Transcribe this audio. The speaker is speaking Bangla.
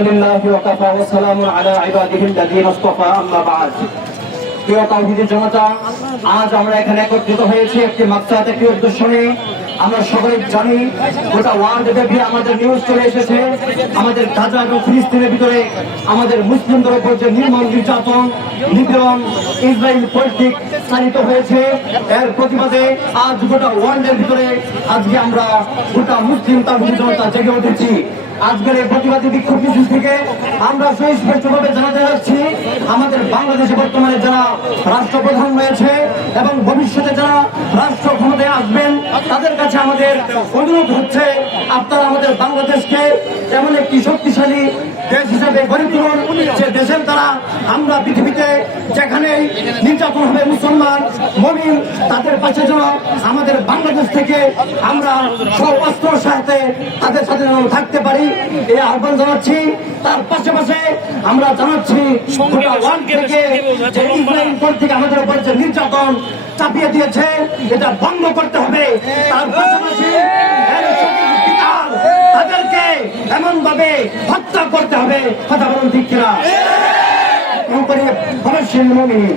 আলহামদুলিল্লাহি ওয়া কাফা ওয়া সালামুন আলা ইবাদিহিল্লাযীনা ইসতাফা আম্মা বা'দ। প্রিয় তাওহীদের জনতা, আজ আমরা এখানে একত্রিত হয়েছি একটি মাকসাদ, একটি উদ্দেশ্য নিয়ে। আমরা সকলে জানি গোটা ওয়ার্ল্ড ব্যাপী আমাদের নিউজ চলে এসেছে আমাদের গাজা এবং ফিলিস্তিনের ভিতরে আমাদের মুসলিমদের উপর যে নির্মম নির্যাতন, নিপীড়ন, ইসরায়েল পলিটিক চালিত হয়েছে। এর প্রতিবাদে আজ গোটা ওয়ার্ল্ডের ভিতরে আজকে আমরা গোটা মুসলিম তাওহীদ জনতা জেগে উঠেছি। আজকের এই প্রতিবাদী বিক্ষোভ মিছিল থেকে আমরা সুস্পষ্টভাবে জানাতে যাচ্ছি, আমাদের বাংলাদেশে বর্তমানে যারা রাষ্ট্রপ্রধান রয়েছে এবং ভবিষ্যতে যারা রাষ্ট্র ক্ষমতায় আসবেন, তাদের কাছে আমাদের অনুরোধ হচ্ছে, আপনারা আমাদের বাংলাদেশকে এমন একটি শক্তিশালী দেশ হিসেবে গড়ে তুলুন, যে দেশের দ্বারা আমরা পৃথিবীতে যেখানে নির্যাতন হবে মুসলমান মুমিন, তাদের পাশে যেন আমাদের বাংলাদেশ থেকে আমরা সব অস্ত্র সাথে তাদের সাথে যেন থাকতে পারি, এই আহ্বান জানাচ্ছি। তার পাশাপাশি আমরা জানাচ্ছি গোটা ওয়ার্ল্ড থেকে যে ইসরায়েল থেকে আমাদের উপর যে নির্যাতন চাপিয়ে দিয়েছে, এটা বন্ধ করতে হবে। তার পাশাপাশি তাদেরকে এমন ভাবে হত্যা করতে হবে। কথা বলুন ঠিক কিনা? অবশ্যই মুমিন।